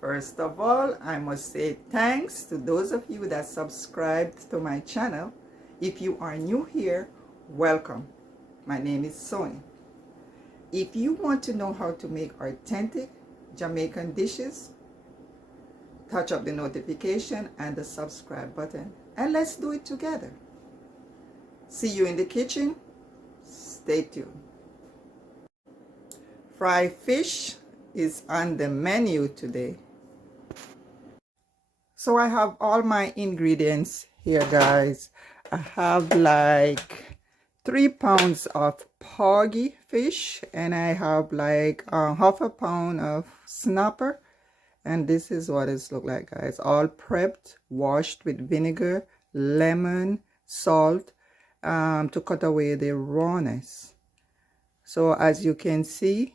First of all, I must say thanks to those of you that subscribed to my channel. If you are new here, welcome. My name is Sonia. If you want to know how to make authentic Jamaican dishes, touch up the notification and the subscribe button, and let's do it together. See you in the kitchen. Stay tuned. Fried fish is on the menu today. So I have all my ingredients here, guys. I have like 3 pounds of porgy fish, and I have like half a pound of snapper, and this is what it's look like, guys. All prepped, washed with vinegar, lemon, salt, to cut away the rawness. So as you can see,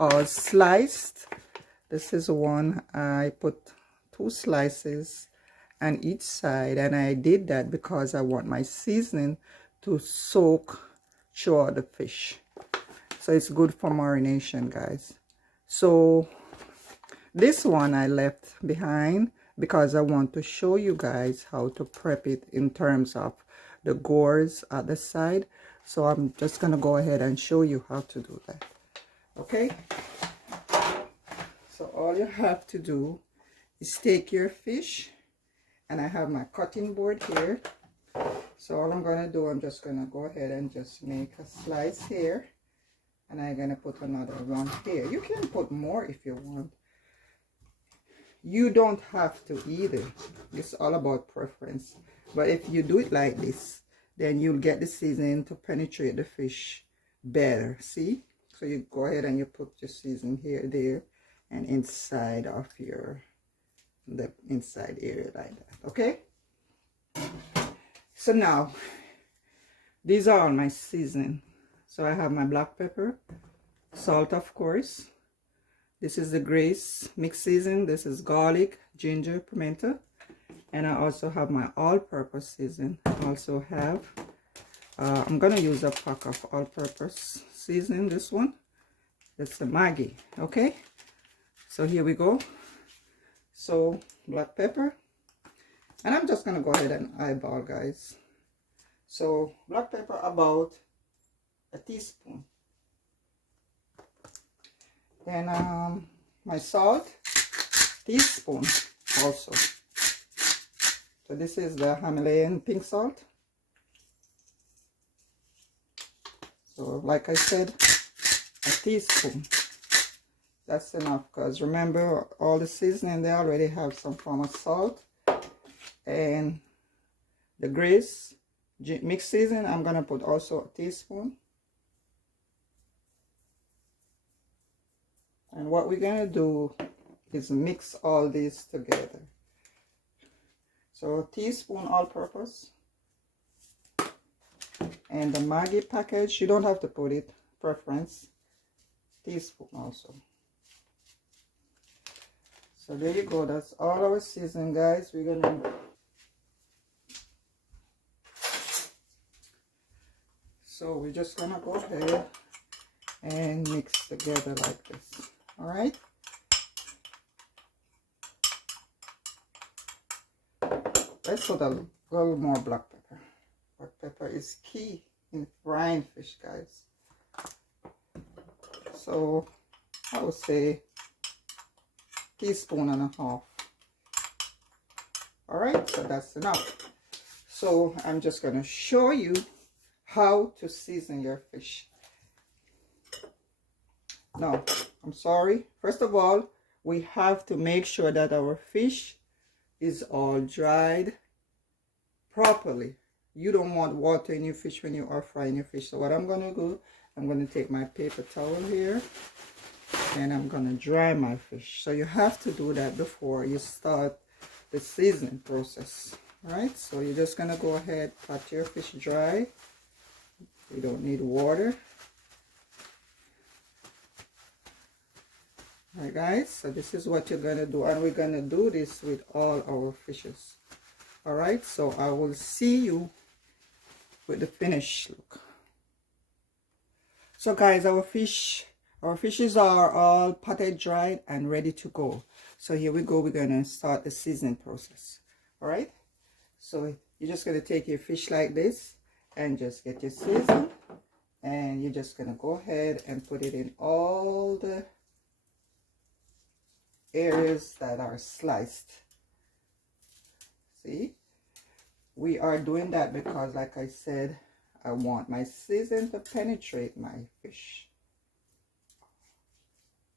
all sliced. This is one. I put 2 slices on each side, and I did that because I want my seasoning to soak throughout the fish, so it's good for marination, guys. So this one I left behind because I want to show you guys how to prep it in terms of the gores at the side. So I'm just gonna go ahead and show you how to do that. Okay, so all you have to do is take your fish, and I have my cutting board here. So all I'm gonna do, I'm just gonna go ahead and just make a slice here, and I'm gonna put another one here. You can put more if you want. You don't have to either. It's all about preference. But if you do it like this, then you'll get the seasoning to penetrate the fish better. See? So you go ahead and you put your seasoning here, there, and inside of the inside area like that. Okay, so now these are all my seasoning. So I have my black pepper, salt, of course. This is the Grace mixed season. This is garlic, ginger, pimento, and I also have my all-purpose season. I also have I'm gonna use a pack of all-purpose seasoning. This one, that's the Maggi. Okay, so here we go. So black pepper, and I'm just gonna go ahead and eyeball, guys. So black pepper, about a teaspoon. Then my salt, teaspoon also. So this is the Himalayan pink salt. So like I said, a teaspoon. That's enough, because remember, all the seasoning, they already have some form of salt. And the Grace mixed season, I'm gonna put also a teaspoon. And what we're gonna do is mix all these together. So a teaspoon all-purpose, and the Maggi package, you don't have to put it, preference, teaspoon also. So there you go. That's all our seasoning, guys. We're gonna we're just gonna go ahead and mix together like this. All right. Let's put a little more black pepper. Black pepper is key in frying fish, guys. So I would say teaspoon and a half. All right, so that's enough. So I'm just going to show you how to season your fish. No, I'm sorry. First of all, we have to make sure that our fish is all dried properly. You don't want water in your fish when you are frying your fish. So what I'm going to do, I'm going to take my paper towel here, and I'm going to dry my fish. So you have to do that before you start the seasoning process. All right, so you're just going to go ahead, pat your fish dry. You don't need water. All right, guys, so this is what you're going to do, and we're going to do this with all our fishes. All right, so I will see you with the finished look. So guys, our fishes are all potted, dried, and ready to go. So here we go. We're gonna start the seasoning process. All right, so you're just gonna take your fish like this and just get your season, and you're just gonna go ahead and put it in all the areas that are sliced. See, we are doing that because, like I said, I want my season to penetrate my fish,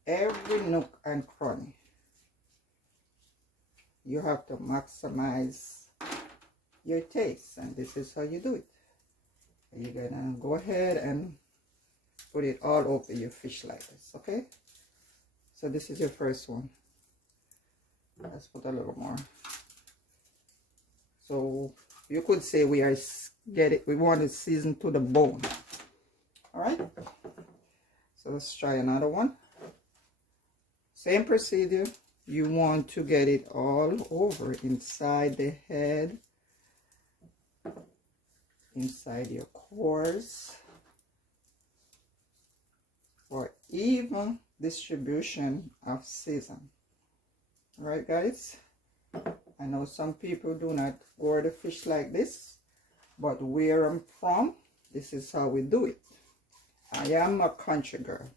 every nook and cranny. You have to maximize your taste, and this is how you do it. You're gonna go ahead and put it all over your fish like this. Okay, so this is your first one. Let's put a little more. So you could say we want to season to the bone. All right, so let's try another one. Same procedure. You want to get it all over, inside the head, inside your cores, for even distribution of season. All right, guys, I know some people do not gore the fish like this, but where I'm from, this is how we do it. I am a country girl.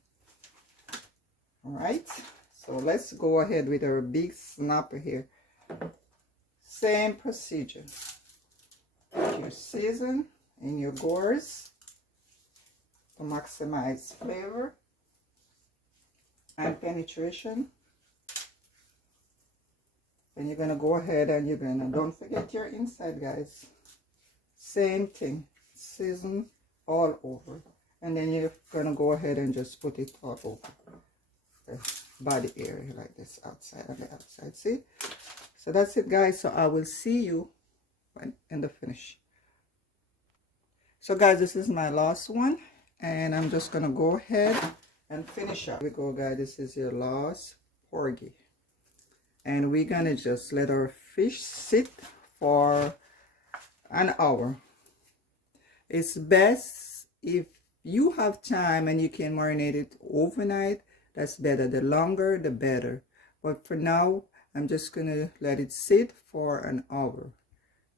All right, so let's go ahead with our big snapper here. Same procedure. Put your season in your gores to maximize flavor and penetration. Then you're gonna go ahead and you're gonna, don't forget your inside, guys. Same thing, season all over, and then you're gonna go ahead and just put it all over the body area like this, outside and the outside. See, so that's it, guys. So I will see you in the finish. So guys, this is my last one, and I'm just gonna go ahead and finish up. Here we go, guys. This is your last porgy, and we're gonna just let our fish sit for an hour. It's best if you have time and you can marinate it overnight. That's better. The longer the better, but for now I'm just gonna let it sit for an hour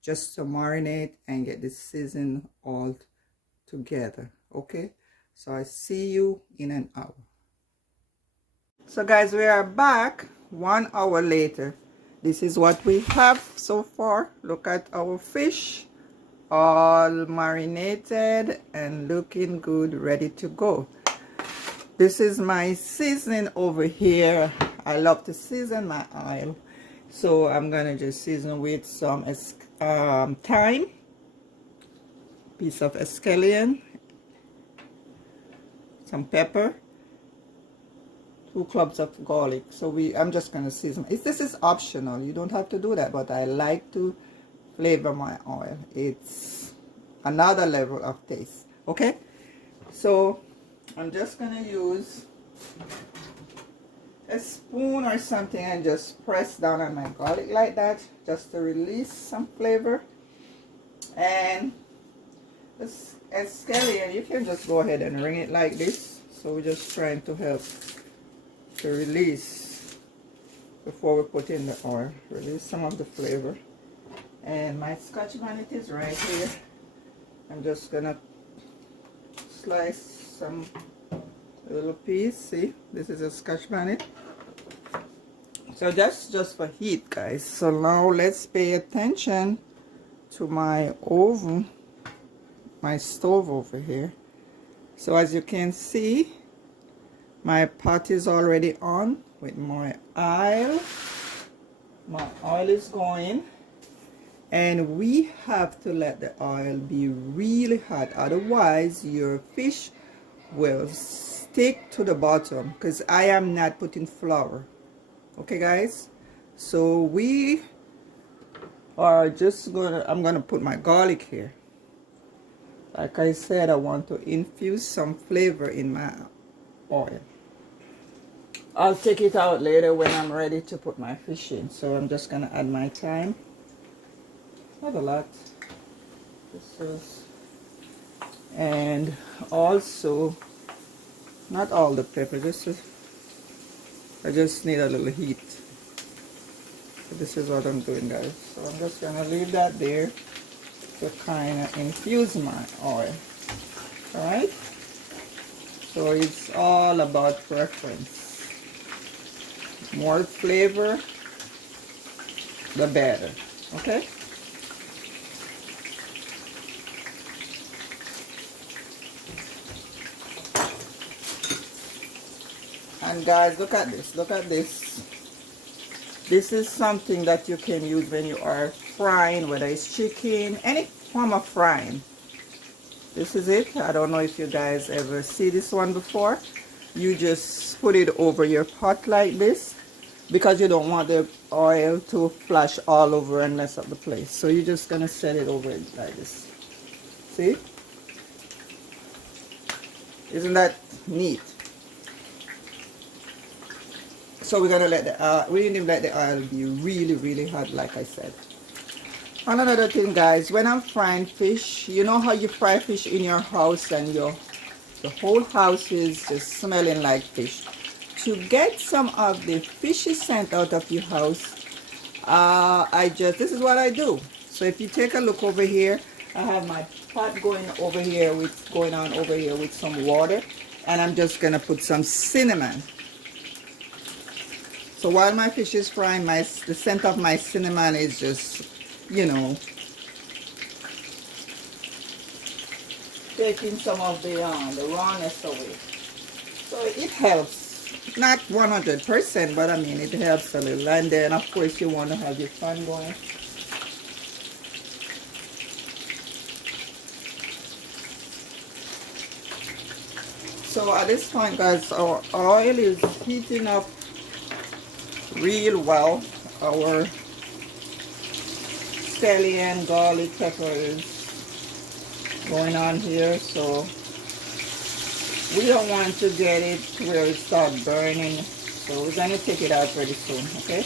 just to marinate and get the season all together. Okay, so I see you in an hour. So guys, we are back 1 hour later. This is what we have so far. Look at our fish, all marinated and looking good, ready to go. This is my seasoning over here. I love to season my oil, so I'm gonna just season with some thyme, piece of scallion, some pepper, 2 cloves of garlic. So I'm just gonna season. This is optional, you don't have to do that, but I like to flavor my oil. It's another level of taste. Okay, so I'm just gonna use a spoon or something and just press down on my garlic like that, just to release some flavor. And this scallion, you can just go ahead and ring it like this. So we're just trying to help to release, before we put in the oil, release some of the flavor. And my Scotch bonnet is right here. I'm just gonna slice some little piece. See, this is a Scotch bonnet. So that's just for heat, guys. So now let's pay attention to my oven, my stove over here. So as you can see, my pot is already on with my oil. My oil is going, and we have to let the oil be really hot, otherwise your fish will stick to the bottom, because I am not putting flour. Okay guys, so we are just I'm gonna put my garlic here. Like I said, I want to infuse some flavor in my oil. I'll take it out later when I'm ready to put my fish in. So I'm just gonna add my thyme. not a lot. This is, and also not all the pepper. This is, I just need a little heat. So this is what I'm doing, guys. So I'm just gonna leave that there to kind of infuse my oil. All right. So it's all about preference. More flavor, the better. Okay. And guys, look at this. Look at this. This is something that you can use when you are frying, whether it's chicken, any form of frying. This is it. I don't know if you guys ever see this one before. You just put it over your pot like this because you don't want the oil to flash all over and mess up the place. So you're just gonna set it over it like this. See? Isn't that neat? So we're gonna let the we need to let the oil be really hot, like I said. And another thing, guys, when I'm frying fish, you know how you fry fish in your house and the whole house is just smelling like fish. To get some of the fishy scent out of your house, this is what I do. So if you take a look over here, I have my pot going on over here with some water, and I'm just gonna put some cinnamon. So while my fish is frying, the scent of my cinnamon is just, you know, taking some of the rawness away. So it helps, not 100%, but I mean it helps a little. And then of course you want to have your fun going. So at this point, guys, our oil is heating up real well. Our scallion garlic pepper is going on here, so we don't want to get it where it starts burning, so we're going to take it out pretty soon. Okay,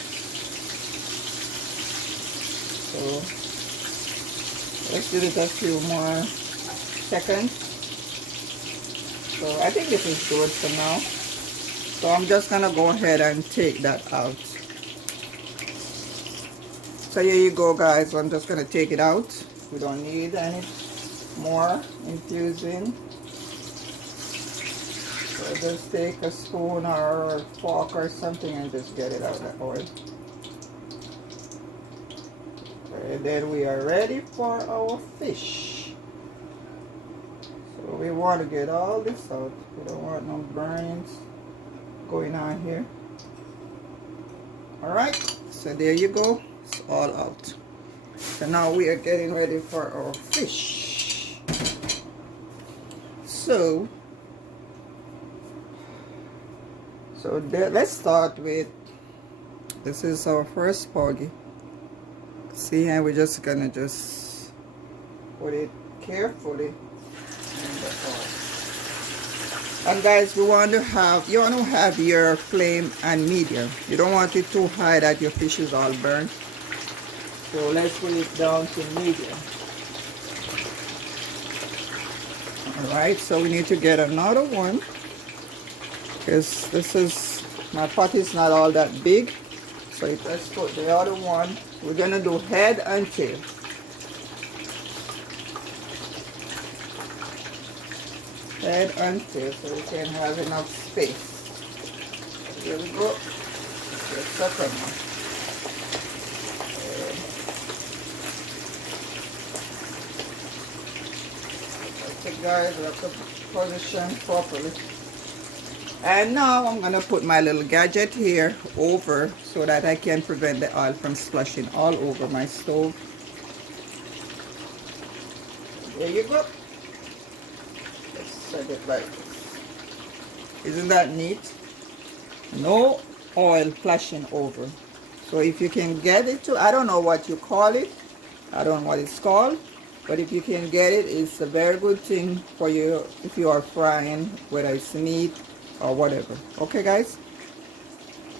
so let's give it a few more seconds. So I think this is good for now. So I'm just gonna go ahead and take that out. So here you go, guys. I'm just gonna take it out. We don't need any more infusing. So just take a spoon or a fork or something and just get it out of the oil. And then we are ready for our fish. So we want to get all this out. We don't want no burnings going on here. All right, so there you go. It's all out. So now we are getting ready for our fish. So let's start with, this is our first porgy. See, and we're just gonna put it carefully in the oil. And guys, you want to have your flame and medium. You don't want it too high that your fish is all burnt. So let's put it down to medium. Alright, so we need to get another one, because my pot is not all that big. So let's put the other one. We're gonna do head and tail. Head and tail, so we can have enough space. Here we go. The second one. That's it, guys. We have to position properly. And now I'm gonna put my little gadget here over so that I can prevent the oil from splashing all over my stove. There you go. Let's set it like this. Isn't that neat? No oil flashing over. So if you can get it to, I don't know what you call it, I don't know what it's called, but if you can get it, it's a very good thing for you if you are frying, whether it's meat or whatever. Okay, guys,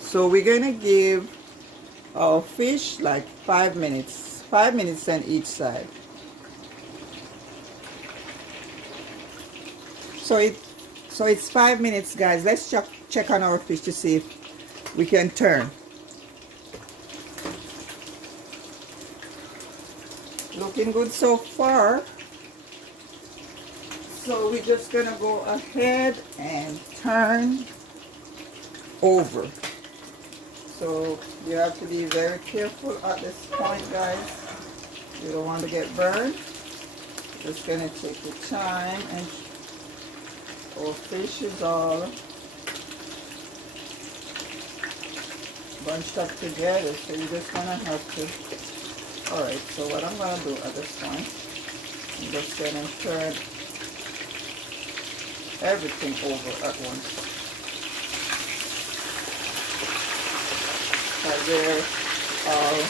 so we're gonna give our fish like 5 minutes 5 minutes on each side. So it's 5 minutes, guys. Let's check on our fish to see if we can turn. Looking good so far. So we're just gonna go ahead and turn over. So you have to be very careful at this point, guys. You don't want to get burned. Just gonna take your time, and our fish is all bunched up together, so you're just gonna have to. Alright, so what I'm gonna do at this point, I'm just gonna turn everything over at once. So they're all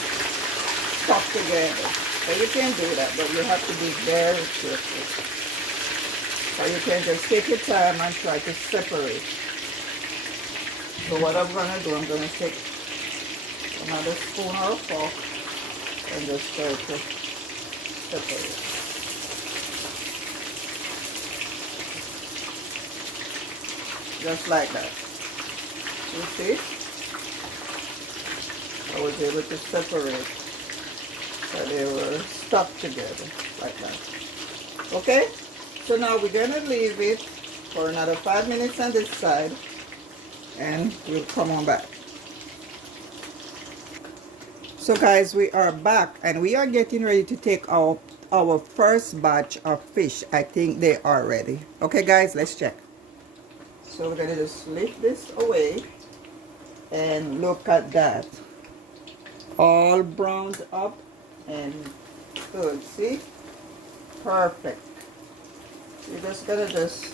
stuck together. So you can do that, but you have to be very careful. So you can just take your time and try to separate. So what I'm gonna do, I'm gonna take another spoon or a fork and just try to separate. Just like that. You see? I was able to separate so they were stuck together like that. Okay? So now we're gonna leave it for another 5 minutes on this side, and we'll come on back. So guys, we are back, and we are getting ready to take our first batch of fish. I think they are ready. Okay guys, let's check. So we're gonna just lift this away, and look at that, all browned up and good. See, perfect. You're just gonna just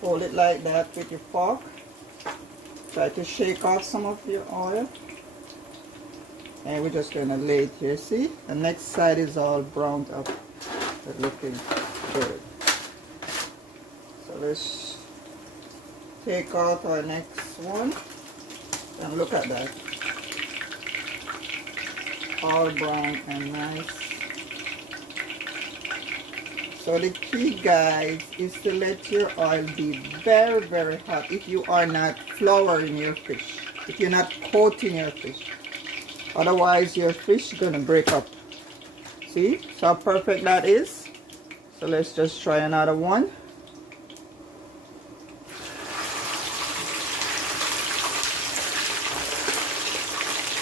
hold it like that with your fork. Try to shake off some of your oil, and we're just gonna lay it here. See, the next side is all browned up. They're looking good. So let's take out our next one, and look at that, all brown and nice. So the key, guys, is to let your oil be very, very hot if you are not flouring your fish, if you're not coating your fish. Otherwise, your fish is gonna break up. See, so how perfect that is. So let's just try another one.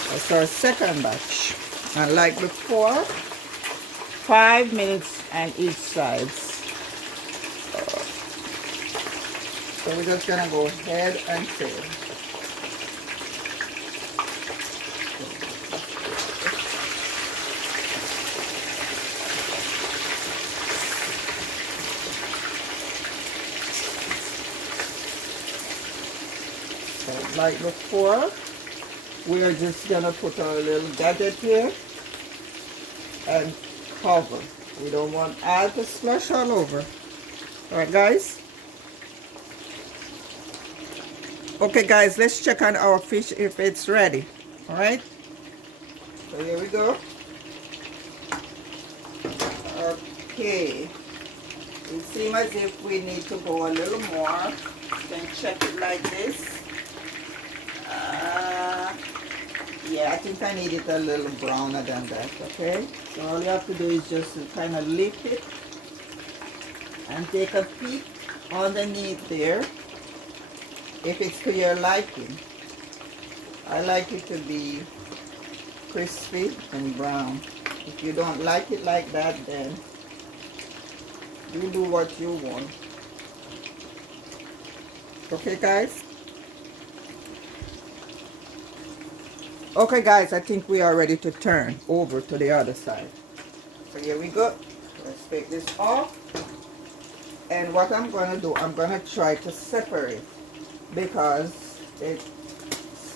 That's our second batch. And like before, 5 minutes on each side. So we're just gonna go ahead and fill. So like before, we are just gonna put our little gadget here and cover. We don't want oil to splash all over. Alright guys? Okay guys, let's check on our fish if it's ready. Alright? So here we go. Okay. It seems as if we need to go a little more. Then check it like this. Yeah, I think I need it a little browner than that, okay? So all you have to do is just kind of lift it and take a peek underneath there if it's to your liking. I like it to be crispy and brown. If you don't like it like that, then you do what you want. Okay guys? Okay guys, I think we are ready to turn over to the other side. So here we go. Let's take this off. And what I'm going to do, I'm going to try to separate because it's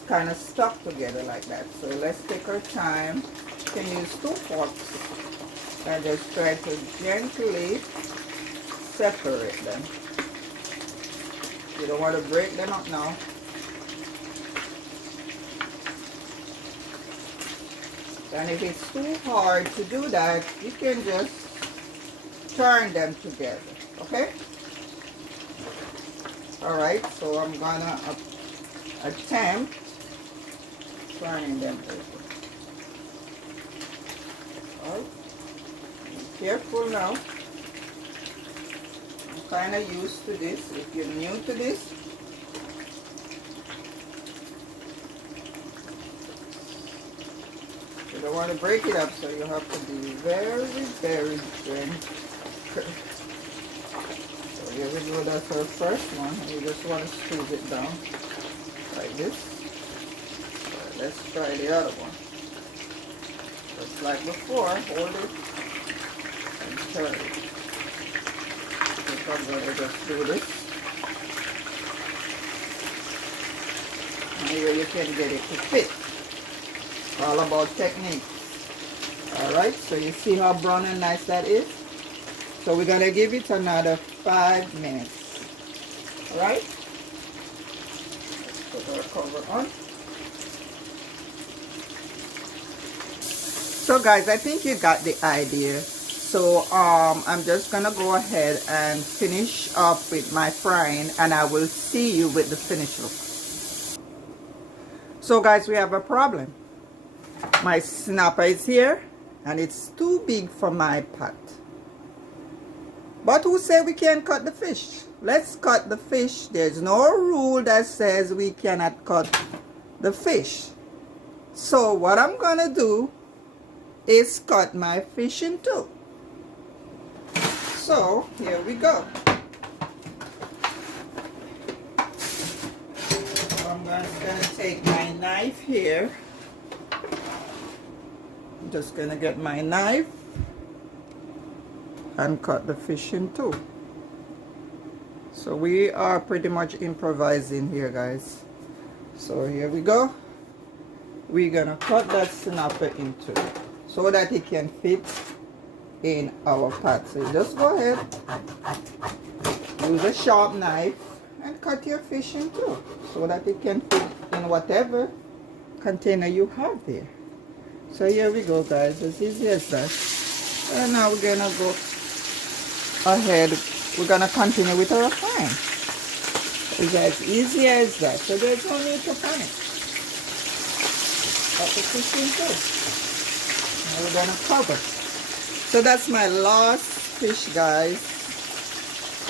kind of stuck together like that. So let's take our time. You can use 2 forks and just try to gently separate them. You don't want to break them up now. And if it's too hard to do that, you can just turn them together, okay? All right, so I'm gonna attempt turning them over. All right, be careful now. I'm kind of used to this. If you're new to this, you don't want to break it up, so you have to be very, very gentle. So here we go, that's our first one. You just want to squeeze it down like this. Right, let's try the other one. Just like before, hold it and turn it. I think I'm going to just do this. And here you can get it to fit. All about technique. Alright, so you see how brown and nice that is? So we're going to give it another 5 minutes. Alright? Let's put our cover on. So guys, I think you got the idea. So I'm just going to go ahead and finish up with my frying, and I will see you with the finished look. So guys, we have a problem. My snapper is here and it's too big for my pot. But who said we can't cut the fish? Let's cut the fish. There's no rule that says we cannot cut the fish. So what I'm gonna do is cut my fish in two. So here we go. So I'm just gonna take my knife here. I'm just gonna get my knife and cut the fish in two. So we are pretty much improvising here, guys. So here we go. We're gonna cut that snapper in two so that it can fit in our pot. So you just go ahead, use a sharp knife and cut your fish in two so that it can fit in whatever container you have there. So here we go, guys, as easy as that. And now we're gonna go ahead, we're gonna continue with our frying. It's as easy as that, so there's no need to panic. Cut the fish in two. Now we're gonna cover. So that's my last fish, guys,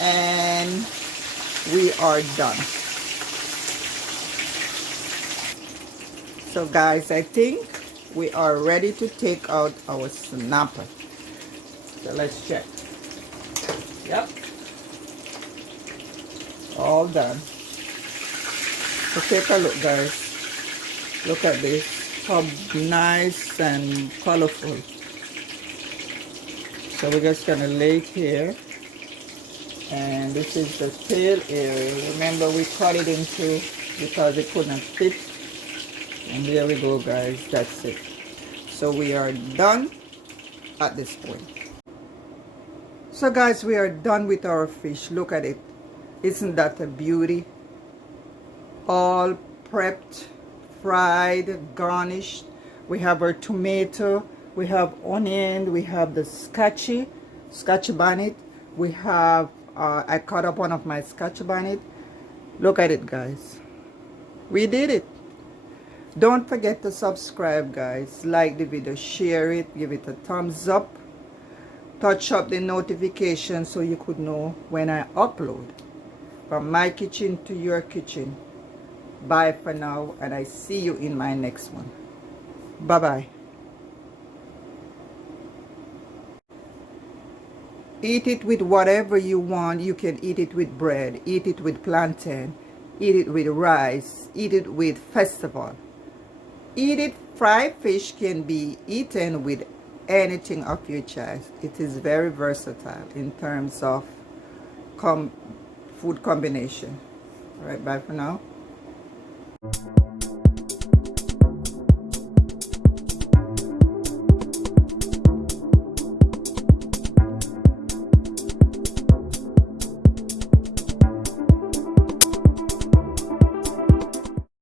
and we are done. So guys, I think we are ready to take out our snapper. So let's check. Yep, all done. So take a look, guys. Look at this, how nice and colorful. So we're just gonna lay it here, and this is the tail area. Remember, we cut it in two because it couldn't fit. And there we go, guys, that's it. So we are done at this point. So guys, we are done with our fish. Look at it. Isn't that a beauty? All prepped, fried, garnished. We have our tomato, we have onion, we have the scotch bonnet. We have, I cut up one of my scotch bonnet. Look at it, guys. We did it. Don't forget to subscribe, guys. Like the video, share it, give it a thumbs up. Touch up the notification so you could know when I upload. From my kitchen to your kitchen. Bye for now, and I see you in my next one. Bye-bye. Eat it with whatever you want. You can eat it with bread, eat it with plantain, eat it with rice, eat it with festival. Eat it. Fried fish can be eaten with anything of your choice. It is very versatile in terms of food combination. All right, bye for now.